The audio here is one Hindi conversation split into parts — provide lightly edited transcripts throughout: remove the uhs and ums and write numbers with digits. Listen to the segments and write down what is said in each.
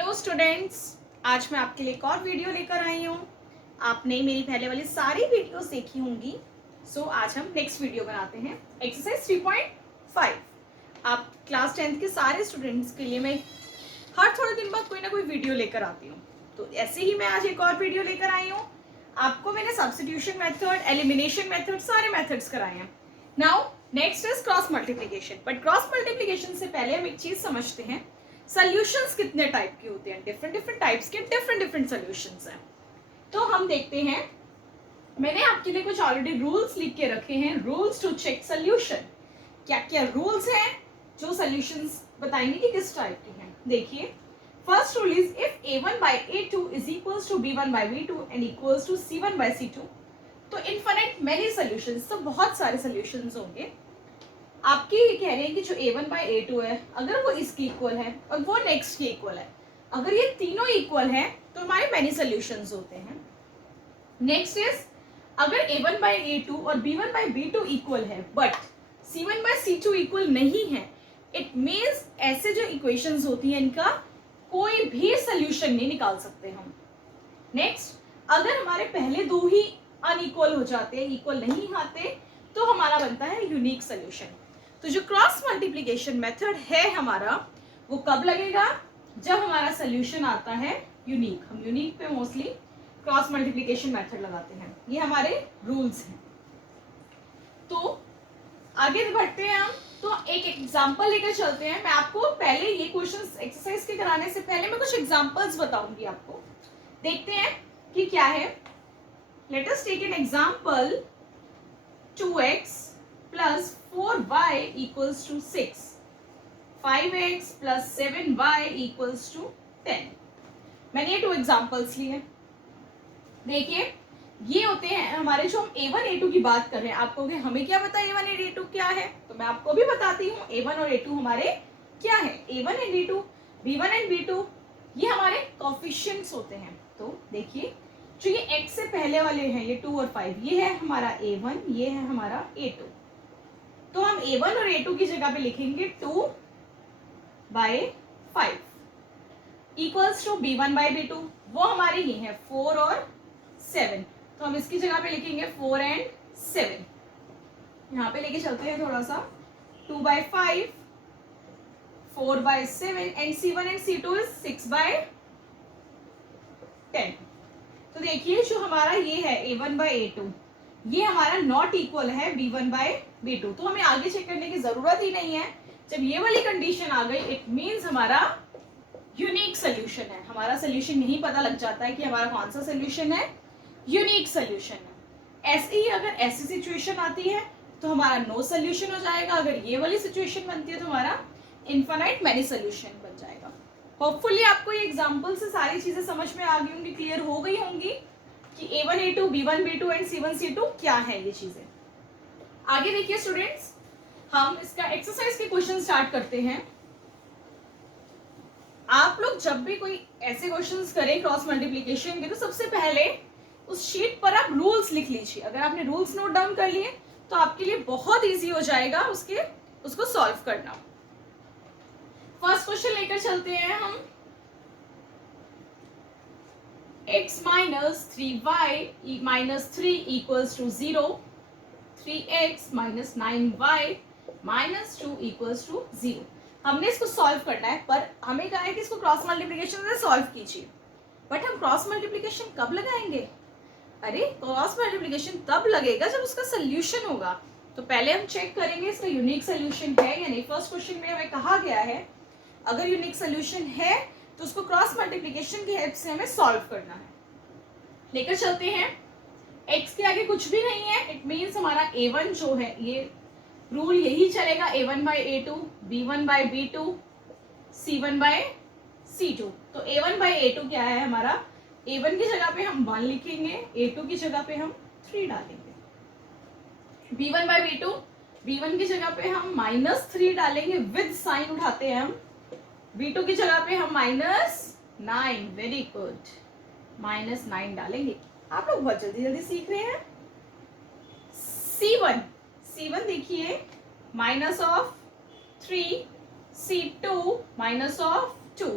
हेलो स्टूडेंट्स, आज मैं आपके लिए एक और वीडियो लेकर आई हूँ। आपने मेरी पहले वाली सारी वीडियोस देखी होंगी। सो आज हम नेक्स्ट वीडियो बनाते हैं, एक्सरसाइज 3.5। आप क्लास 10th के सारे स्टूडेंट्स के लिए मैं हर थोड़े दिन बाद कोई ना कोई वीडियो लेकर आती हूँ। तो ऐसे ही मैं आज एक और वीडियो लेकर आई हूँ। आपको मैंने सब्स्टिट्यूशन मेथड, एलिमिनेशन मेथड, सारे मेथड्स कराए हैं। Now next is cross multiplication. But cross multiplication से पहले हम एक चीज समझते हैं, सॉल्यूशंस कितने टाइप के होते हैं। डिफरेंट डिफरेंट टाइप्स के डिफरेंट सॉल्यूशंस हैं। तो हम देखते हैं, मैंने आपके लिए कुछ ऑलरेडी रूल्स लिख के रखे हैं, रूल्स टू चेक सॉल्यूशन। क्या क्या रूल्स हैं जो सॉल्यूशंस बताएंगे कि किस टाइप के हैं। देखिए, first rule is if a1 by a2 is equals to b1 by b2 and equals to c1 by c2, तो इनफिनिट मेनी सॉल्यूशंस, तो बहुत सारे सॉल्यूशंस होंगे। आपके ये कह रहे हैं कि जो a1 by a2 है, अगर वो इसके इक्वल है और वो नेक्स्ट के इक्वल है, अगर ये तीनों इक्वल हैं तो हमारे मेनी सॉल्यूशंस होते हैं। नेक्स्ट इज अगर a1 by a2 और b1 by b2 इक्वल है but c1 by c2 equal नहीं है, इट मीन्स ऐसे जो इक्वेशंस होती हैं इनका कोई भी सॉल्यूशन नहीं निकाल सकते हम। नेक्स्ट, अगर हमारे पहले दो ही अनइक्वल हो जाते हैं, इक्वल नहीं आते, तो हमारा बनता है यूनिक सॉल्यूशन। तो जो क्रॉस मल्टीप्लिकेशन मेथड है हमारा, वो कब लगेगा? जब हमारा सॉल्यूशन आता है यूनिक। हम यूनिक पे मोस्टली क्रॉस मल्टीप्लिकेशन मेथड लगाते हैं। ये हमारे रूल्स हैं। तो आगे बढ़ते हैं हम। तो एक एग्जांपल लेकर चलते हैं। मैं आपको पहले ये क्वेश्चंस एक्सरसाइज के कराने से पहले मैं कुछ एग्जांपल्स बताऊंगी आपको। देखते हैं कि क्या है। Let us take an example 2x plus 4y equals to 6, 5x plus 7y equals to 10। मैंने ये 2 एग्जांपल्स लिए। देखिए, ये होते हैं हमारे, जो हम a1 a2 की बात कर रहे हैं। आप कहोगे हमें क्या पता a1 और a2 क्या है, तो मैं आपको भी बताती हूँ a1 और a2 हमारे क्या है। a1 and a2, b1 and b2, ये हमारे कोफिशिएंट्स होते हैं। तो देखिए, जो ये x से पहले वाले हैं, ये 2 और 5, ये है हमारा a1, ये है हमारा a2। तो हम a1 और a2 की जगह पे लिखेंगे 2 by 5 equals to b1 by b2, वो हमारे ये है 4 और 7। तो हम इसकी जगह पे लिखेंगे 4 and 7। यहाँ पे लेके चलते हैं थोड़ा सा, 2 by 5, 4 by 7 and c1 and c2 is 6 by 10। तो देखिए, जो हमारा ये है a1 by a2, ये हमारा नॉट इक्वल है b1 by b2। तो हमें आगे चेक करने की जरूरत ही नहीं है। जब ये वाली कंडीशन आ गई, इट मींस हमारा यूनिक सोल्यूशन है। हमारा सोल्यूशन यही पता लग जाता है कि हमारा कौन सा सोल्यूशन है, यूनिक सोल्यूशन है। ऐसे ही अगर ऐसी सिचुएशन आती है तो हमारा नो सोल्यूशन हो जाएगा। अगर ये वाली सिचुएशन बनती है तो हमारा इनफिनिट मेनी सोल्यूशन बन जाएगा। होपफुली आपको ये एग्जांपल से सारी चीजें समझ में आ गई होंगी, क्लियर हो गई होंगी कि a1 a2, b1 b2 and c1 c2 क्या है ये चीजें। आगे देखिए स्टूडेंट्स, हम इसका एक्सरसाइज के क्वेश्चन स्टार्ट करते हैं। आप लोग जब भी कोई ऐसे क्वेश्चंस करें क्रॉस मल्टीप्लिकेशन के, तो सबसे पहले उस शीट पर आप रूल्स लिख लीजिए। अगर आपने रूल्स नोट डाउन कर लिए तो आपके लिए बहुत इजी हो जाएगा उसको सॉल्व करना। फर्स्ट क्वेश्चन लेकर चलते हैं हम। x minus 3y minus 3 equals to 0, 3x minus 9y minus 2 equals to 0। हमने इसको सॉल्व करना है, पर हमें कहा है कि इसको क्रॉस मल्टीप्लिकेशन से सॉल्व कीजिए। बट हम क्रॉस मल्टीप्लिकेशन कब लगाएंगे? अरे, क्रॉस मल्टीप्लिकेशन तब लगेगा जब उसका सोल्यूशन होगा। तो पहले हम चेक करेंगे इसका यूनिक सोल्यूशन है या नहीं। फर्स्ट क्वेश्चन में हमें कहा गया है अगर यूनिक सोल्यूशन है तो उसको क्रॉस मल्टीप्लिकेशन की हेल्प से हमें सॉल्व करना है। लेकर चलते हैं। x के आगे कुछ भी नहीं है, इट मीन्स हमारा a1 जो है, ये रूल यही चलेगा, a1 by a2, b1 by b2, c1 by c2। तो a1 by a2 क्या है हमारा? a1 की जगह पे हम 1 लिखेंगे, a2 की जगह पे हम 3 डालेंगे। b1 by b2, b1 की जगह पे हम -3 डालेंगे, विद साइन उठाते हैं हम। b2 की जगह पे हम -9, वेरी गुड, -9 डालेंगे। आप लोग बहुत जल्दी जल्दी सीख रहे हैं। c1 देखिए, -3, c2 -2।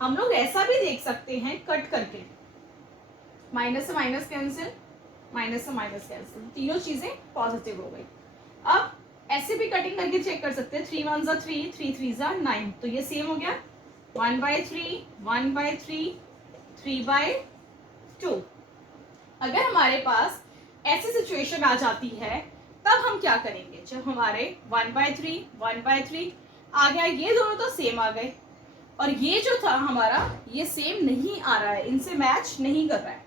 हम लोग ऐसा भी देख सकते हैं कट करके, माइनस से माइनस कैंसिल, माइनस से माइनस कैंसिल, तीनों चीजें पॉजिटिव हो गई। अब ऐसे भी कटिंग करके चेक कर सकते हैं, 3 1 ज़ा 3, 3 3 ज़ा 9, तो ये सेम हो गया 1/3, 1/3, 3/2। अगर हमारे पास ऐसी सिचुएशन आ जाती है तब हम क्या करेंगे, जब हमारे 1/3, 1/3 आ गया, ये दोनों तो सेम आ गए और ये जो था हमारा ये सेम नहीं आ रहा है, इनसे मैच नहीं कर रहा है,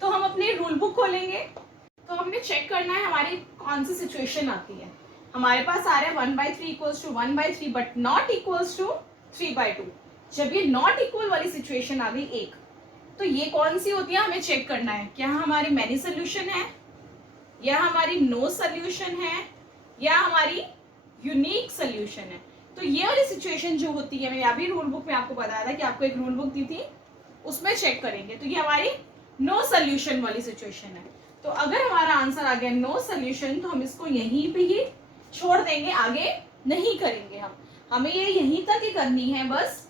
तो हम अपनी रूल बुक खोलेंगे। तो हमने चेक करना है हमारी कौन सी सिचुएशन आती है। हमारे पास आ रहा है 1/3 equals to 1/3 but not equals to 3/2। जब ये नॉट इक्वल वाली सिचुएशन आ गई एक, तो ये कौन सी होती है हमें चेक करना है, क्या हमारी मैनी सोल्यूशन है या हमारी नो सोल्यूशन है या हमारी यूनिक सोल्यूशन है। तो ये वाली सिचुएशन जो होती है, मैं अभी रूल बुक में आपको बताया था कि आपको एक रूल बुक दी थी, उसमें चेक करेंगे, तो ये हमारी नो सोल्यूशन वाली सिचुएशन है। तो अगर हमारा आंसर आ गया नो सोल्यूशन, तो हम इसको यहीं पे ही छोड़ देंगे, आगे नहीं करेंगे हम, हमें ये यहीं तक ही करनी है बस।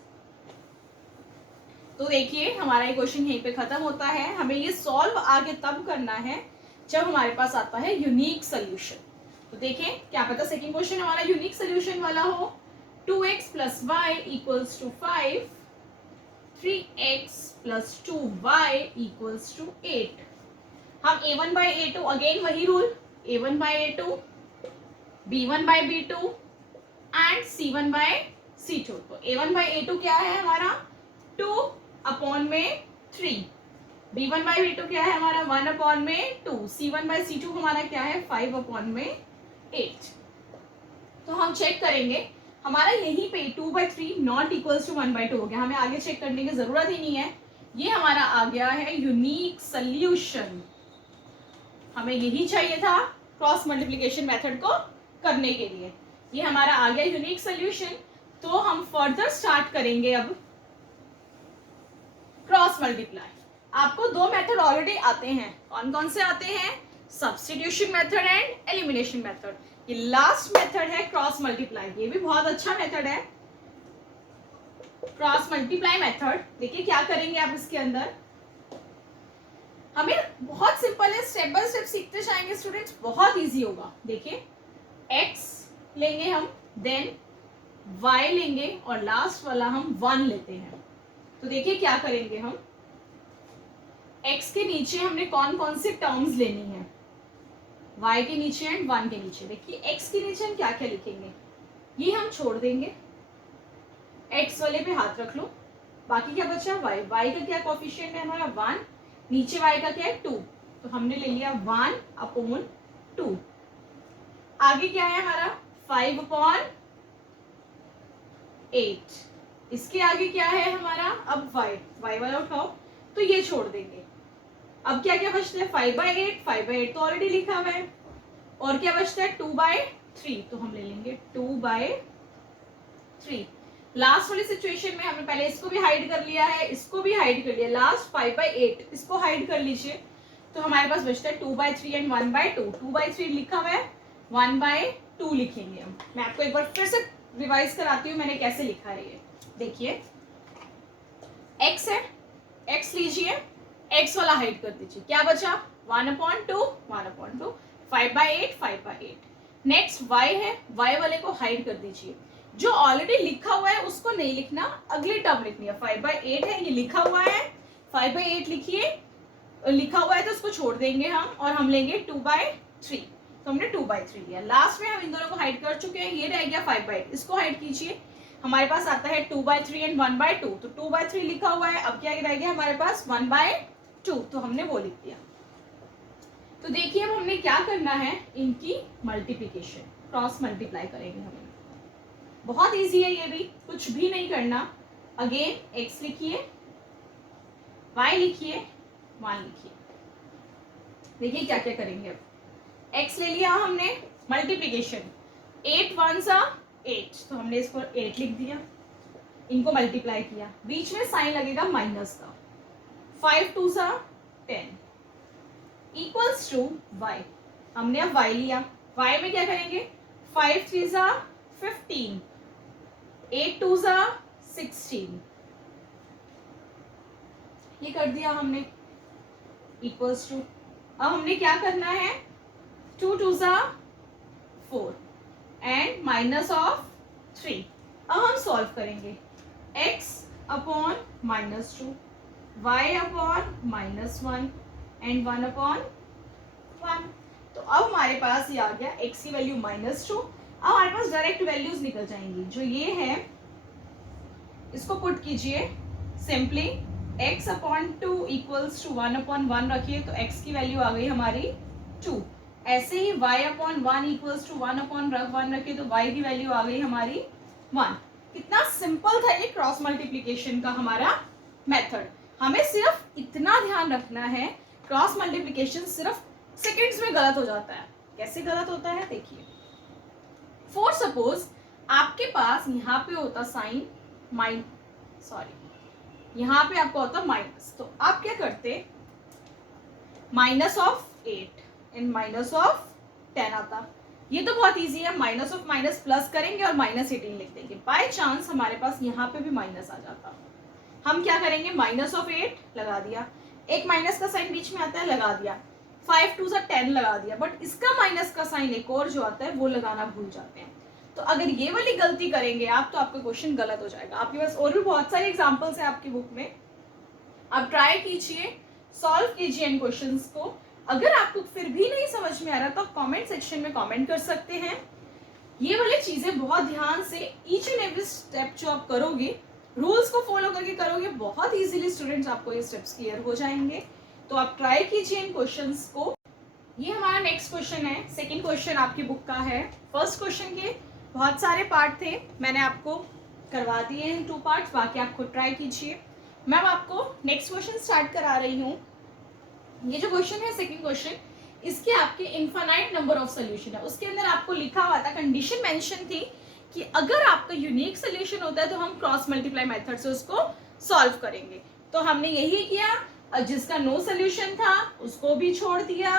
तो देखिए हमारा ये क्वेश्चन यहीं पे खत्म होता है। हमें ये सॉल्व आगे तब करना है जब हमारे पास आता है यूनिक सोल्यूशन। तो देखिए क्या पता सेकंड क्वेश्चन हमारा यूनिक सोल्यूशन वाला हो। 2x + y = 5, 3x + 2y = 8। हम a1/a2, अगेन वही rule, a1/a2, b1/b2 and c1/c2। तो a1/a2 क्या है हमारा 2/3, b1/b2 क्या है हमारा 1/2, c1/c2 हमारा क्या है 5/8। तो हम चेक करेंगे हमारा यहीं पे 2/3 नॉट इक्वल्स टू 1/2 हो गया, हमें आगे चेक करने की जरूरत ही नहीं है, ये हमारा आ गया है यूनिक सोल्यूशन। हमें यही चाहिए था क्रॉस मल्टीप्लिकेशन मेथड को करने के लिए, ये हमारा आ गया यूनिक सोल्यूशन। तो हम फर्दर स्टार्ट करेंगे अब क्रॉस मल्टीप्लाई। आपको दो मेथड ऑलरेडी आते हैं, कौन कौन से आते हैं, substitution method and elimination method. ये लास्ट मेथड है क्रॉस मल्टीप्लाई, ये भी बहुत अच्छा मेथड है क्रॉस मल्टीप्लाई मेथड। देखिए क्या करेंगे आप इसके अंदर, हमें बहुत सिंपल है, स्टेप बाय स्टेप सीखते जाएंगे स्टूडेंट्स, बहुत इजी होगा। देखिए x लेंगे हम, देन y लेंगे और लास्ट वाला हम 1 लेते हैं। तो देखिए क्या करेंगे हम, x के नीचे हमने कौन कौन से टर्म्स लेनी है, y के नीचे एंड 1 के नीचे। देखिए x के नीचे हम क्या क्या लिखेंगे, ये हम छोड़ देंगे, x वाले पे हाथ रख लो, बाकी क्या बचा y का क्या कोफिशिएंट है हमारा 1, नीचे y का क्या है 2, तो हमने ले लिया 1/2। आगे क्या है हमारा 5/8, इसके आगे क्या है हमारा अब y वाला उठाओ, तो ये छोड़ देंगे। अब क्या क्या बचता है 5/8, 5/8 तो ऑलरेडी लिखा हुआ है, और क्या बचता है 2/3, तो हम ले लेंगे 2/3। लास्ट वाली सिचुएशन में हमने पहले इसको भी हाइड कर लिया है, इसको भी हाइड कर लिया, लास्ट 5/8 इसको हाइड कर लीजिए, तो हमारे पास बचता है 2/3 एंड 1/2। 2/3 लिखा हुआ है, 1/2 लिखेंगे हम। मैं आपको एक बार फिर से रिवाइज कराती हूँ मैंने कैसे लिखा है ये। देखिए x है, x लीजिए, x वाला हाइड कर दीजिए, क्या बचा 1/2, 1/2, 5/8, 5/8। नेक्स्ट y है, y वाले को हाइड कर दीजिए, जो ऑलरेडी लिखा हुआ है उसको नहीं लिखना, अगली टर्म लिखनी है। 5/8 है, ये लिखा हुआ है, 5/8 लिखिए, लिखा हुआ है तो उसको छोड़ देंगे हम, और हम लेंगे 2/3, तो हमने 2/3 लिया। लास्ट में हम इन दोनों को हाइड कर चुके हैं, ये रह गया 5/8, इसको हाइड कीजिए, हमारे पास आता है 2/3 एंड 1/2, तो 2/3 लिखा हुआ है, अब क्या रह गया हमारे पास 1/2, तो हमने वो लिख दिया। तो देखिए अब हमने क्या करना है, इनकी मल्टीप्लिकेशन, क्रॉस मल्टीप्लाई करेंगे हम। बहुत इजी है, ये भी कुछ भी नहीं करना। अगेन x लिखिए, y लिखिए, 1 लिखिए। देखिए क्या क्या करेंगे अब, x ले लिया हमने, मल्टीप्लिकेशन 8 1 सा 8, तो हमने इसको 8 लिख दिया, इनको मल्टीप्लाई किया, बीच में साइन लगेगा माइनस का, 5 2 सा 10 इक्वल्स टू y। हमने अब y लिया, y में क्या करेंगे 5 3 सा 15, 8 2 सा 16, ये कर दिया हमने इक्वल्स टू, अब हमने क्या करना है, 2 2 ज़ा 4 एंड माइनस ऑफ 3। अब हम सॉल्व करेंगे, x upon -2, y upon -1 and 1 upon 1। तो अब हमारे पास ये आ गया x की वैल्यू -2। अब हमारे पास डायरेक्ट वैल्यूज निकल जाएंगी, जो ये है इसको पुट कीजिए simply, x upon 2 equals to 1 upon 1 रखिए तो x की वैल्यू आ गई हमारी 2। ऐसे ही y upon 1 equals to 1 upon 1 रखिए तो y की वैल्यू आ गई हमारी 1। कितना सिंपल था ये क्रॉस मल्टीप्लीकेशन का हमारा मेथड। हमें सिर्फ इतना ध्यान रखना है, क्रॉस मल्टीप्लीकेशन सिर्फ सेकेंड्स में गलत हो जाता है। कैसे गलत होता है देखिए, फॉर सपोज आपके पास यहाँ पे होता साइन यहाँ पे आपको होता माइनस, तो आप क्या करते, minus of 8 and minus of 10 आता। ये तो बहुत इजी है, माइनस ऑफ माइनस प्लस करेंगे और -18 लिख देंगे। बाय चांस हमारे पास यहाँ पे भी माइनस आ जाता, हम क्या करेंगे, माइनस ऑफ 8 लगा दिया, एक माइनस का साइन बीच में आता है लगा दिया, 5 2 ज़ा 10 लगा दिया, बट इसका माइनस का साइन एक और जो आता है वो लगाना भूल जाते हैं। तो अगर ये वाली गलती करेंगे आप तो आपका क्वेश्चन गलत हो जाएगा। आपके पास और भी बहुत सारे एग्जांपल्स हैं आपकी बुक में, आप ट्राई कीजिए, सॉल्व कीजिए इन क्वेश्चंस को। अगर आपको फिर भी नहीं समझ में आ रहा तो आप कमेंट सेक्शन में कमेंट कर सकते हैं। ये वाली चीजें बहुत ध्यान से ईच एंड एवरी स्टेप जो आप करोगे, रूल्स को फॉलो करके करोगे, बहुत इजीली स्टूडेंट्स आपको ये स्टेप्स क्लियर हो जाएंगे। तो आप ट्राई कीजिए इन क्वेश्चंस को। ये हमारा नेक्स्ट क्वेश्चन है, सेकंड क्वेश्चन आपकी बुक का है। फर्स्ट क्वेश्चन के बहुत सारे पार्ट थे, मैंने आपको करवा दिए हैं 2 पार्ट्स, बाकी आप खुद ट्राई कीजिए। मैं आपको नेक्स्ट क्वेश्चन स्टार्ट करा रही हूँ। ये जो क्वेश्चन है सेकंड क्वेश्चन, इसके आपके इनफाइनाइट नंबर ऑफ सोल्यूशन है। उसके अंदर आपको लिखा हुआ था, कंडीशन मेंशन थी कि अगर आपका यूनिक सोल्यूशन होता है तो हम क्रॉस मल्टीप्लाई मेथड से उसको सॉल्व करेंगे। तो हमने यही किया, जिसका नो सोल्यूशन था उसको भी छोड़ दिया,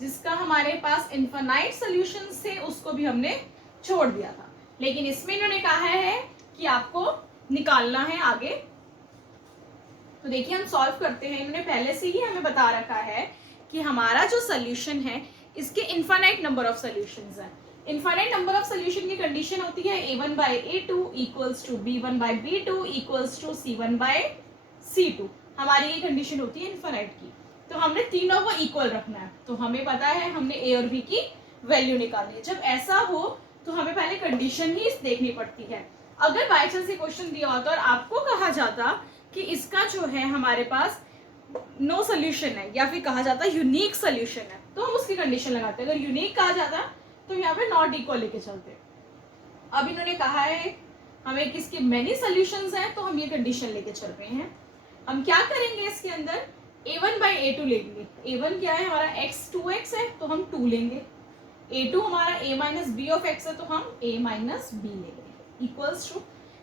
जिसका हमारे पास इनफाइनाइट सोल्यूशन थे उसको भी हमने छोड़ दिया था। लेकिन इसमें इन्होंने कहा है कि आपको निकालना है आगे। तो देखिए हम सॉल्व करते हैं। इन्होंने पहले से ही हमें बता रखा है कि हमारा जो सोल्यूशन है इसके इनफाइनाइट नंबर ऑफ सोल्यूशंस हैं। इनफाइनाइट नंबर ऑफ सोल्यूशन की कंडीशन होती है a1 by a2 equals to b1 by b2 equals to c1 by c2। हमारी ये कंडीशन होती है इनफाइनाइट की। तो हमने तीनों को इक्वल रखना है। तो हमें पता है हमने a और b की वैल्यू निकालनी है। जब ऐसा हो तो हमें पहले कंडीशन ही देखनी पड़ती है। अगर बाई चांस ये क्वेश्चन दिया होता और आपको कहा जाता कि इसका जो है हमारे पास नो सोल्यूशन है या फिर कहा जाता यूनिक सोल्यूशन है, तो हम उसकी कंडीशन लगाते। अगर यूनिक कहा जाता तो यहाँ पे नॉट इक्वल लेके चलते। अब इन्होंने कहा है हमें किसके मेनी सोल्यूशंस हैं, तो हम ये कंडीशन लेके चल रहे हैं। हम क्या करेंगे इसके अंदर, a1 by a2 लेंगे। a1 क्या है हमारा x 2x है तो हम 2 लेंगे, a2 हमारा a minus b of x है तो हम a minus b लेंगे, equals to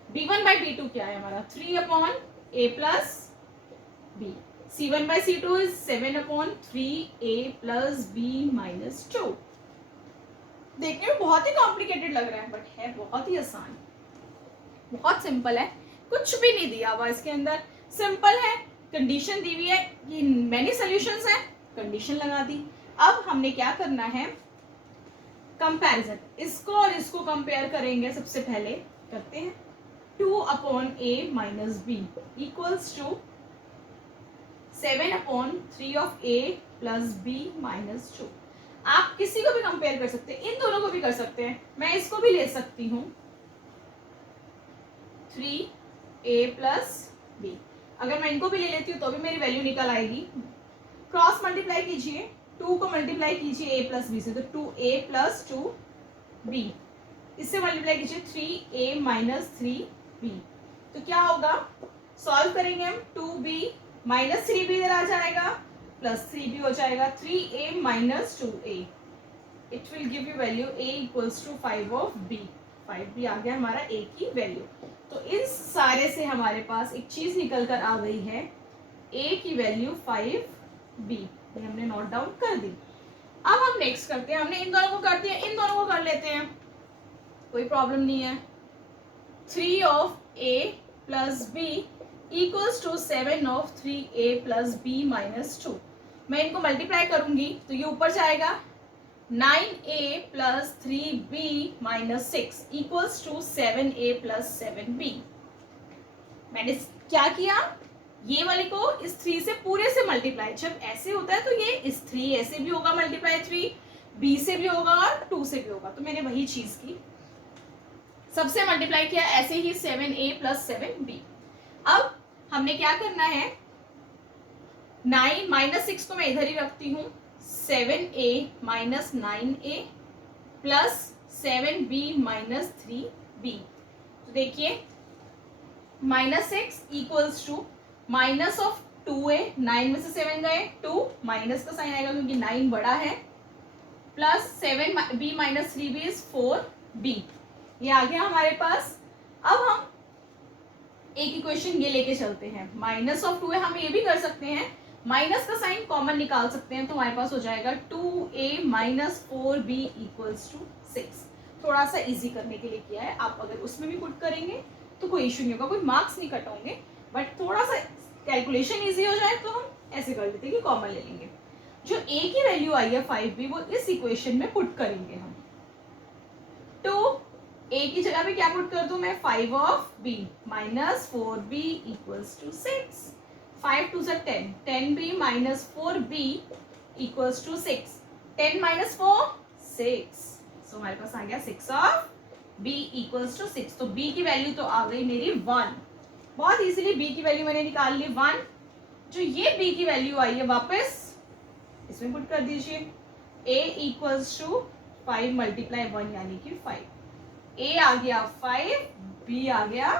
b1 by b2 क्या है हमारा 3 upon a plus b, c1 by c2 is 7 upon 3a plus b minus 2। देखने में बहुत ही कॉम्प्लिकेटेड लग रहा है बट है बहुत ही आसान, बहुत सिंपल है, कुछ भी नहीं दिया हुआ इसके अंदर, सिंपल है। कंडीशन दी हुई है कि मैनी सॉल्यूशंस हैं, कंडीशन लगा दी। अब हमने क्या करना है, कंपैरिजन, इसको और इसको कंपेयर करेंगे। सबसे पहले करते हैं 2 upon a minus b equals to 7 upon 3 of a plus b minus 2। आप किसी को भी कंपेयर कर सकते हैं, इन दोनों को भी कर सकते हैं। मैं इसको भी ले सकती हूँ 3a plus b। अगर मैं इनको भी ले लेती हूँ तो भी मेरी वैल्यू निकल आएगी। क्रॉस मल्टीप्लाई कीजिए, 2 को मल्टीप्लाई कीजिए a plus b से, तो 2a plus 2b, इससे मल्टीप्लाई कीजिए 3a minus 3b। तो क्या होगा, सॉल्व करेंगे हम, 2b माइनस 3b इधर आ जाएगा प्लस 3b हो जाएगा, 3a minus 2a, it will give you value a equals to 5 of b। 5b आ गया हमारा a की वैल्यू। तो इस सारे से हमारे पास एक चीज निकल कर आ गई है, a की वैल्यू 5b, ये हमने नोट डाउन कर दी। अब हम नेक्स्ट करते हैं, हमने इन दोनों को कर दिया, इन दोनों को कर लेते हैं, कोई प्रॉब्लम नहीं है। 3 of a plus b equals to 7 of 3a plus b minus 2। मैं इनको मल्टीप्लाई करूंगी तो ये ऊपर जाएगा 9a plus 3b minus 6 equals to 7a plus 7b। मैंने क्या किया, ये वाले को इस 3 से पूरे से मल्टीप्लाई, जब ऐसे होता है तो ये इस 3 ऐसे भी होगा मल्टीप्लाई 3, b से भी होगा और 2 से भी होगा, तो मैंने वही चीज की, सबसे मल्टीप्लाई किया, ऐसे ही 7a प्लस 7b। अब हमने क्या करना है, 9 माइनस 6 को मैं इधर ही रखती हूँ, 7a minus 9a plus 7b minus 3b। तो देखिए minus 6 equals to minus of 2a, 9 में से 7 गए 2, माइनस का साइन आएगा क्योंकि 9 बड़ा है, plus 7b minus 3b is 4b। ये आ गया हमारे पास। अब हम एक इक्वेशन ये लेके चलते हैं, माइनस ऑफ 2 है, हम ये भी कर सकते हैं, माइनस का साइन कॉमन निकाल सकते हैं, तो हमारे पास हो जाएगा 2a minus 4b equals to 6। थोड़ा सा इजी करने के लिए किया है, आप अगर उसमें भी पुट करेंगे तो कोई इशू नहीं होगा, कोई मार्क्स नहीं कट होंगे, बट थोड़ा सा कैलकुलेशन इजी हो जाए तो हम ऐसे कर लेते हैं कि कॉमन ले लेंगे। जो a की वैल्यू आई है 5b, वो इस इक्वेशन में पुट करेंगे हम, तो a की जगह पे क्या पुट कर दूं मैं, 5 of b minus 4b equals to 6, 5 two 10, 10b minus 4b equals to 6, 10 minus 4 6, so हमारे पास आ गया 6 ऑफ b इक्वल्स टू 6। तो b की वैल्यू तो आ गई मेरी 1, बहुत इजीली b की वैल्यू मैंने निकाल ली 1। जो ये b की वैल्यू आई है वापस इसमें पुट कर दीजिए, a इक्वल्स टू 5 मल्टीप्लाई 1 यानी कि 5, a आ गया 5, b आ गया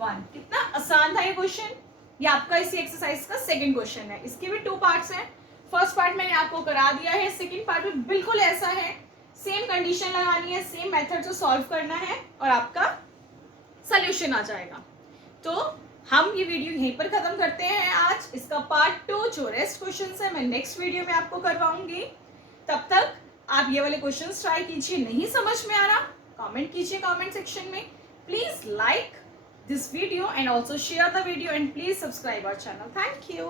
1। कितना आसान था ये क्वेश्चन। ये आपका इसी एक्सरसाइज का सेकंड क्वेश्चन है, इसके भी 2 पार्ट्स हैं। फर्स्ट पार्ट मैंने आपको करा दिया है, सेकंड पार्ट में बिल्कुल ऐसा है, सेम कंडीशन लगानी है, सेम मेथड से सॉल्व करना है और आपका सॉल्यूशन आ जाएगा। तो हम ये वीडियो यहीं पर खत्म करते हैं आज। इसका पार्ट 2 जो रेस्ट क्वेश्चंस है मैं नेक्स्ट वीडियो में आपको करवाऊंगी। तब तक आप ये वाले क्वेश्चंस ट्राई कीजिए, नहीं समझ में आ रहा कमेंट कीजिए कमेंट सेक्शन में। Please like this video and also share the video and please subscribe our channel. Thank you.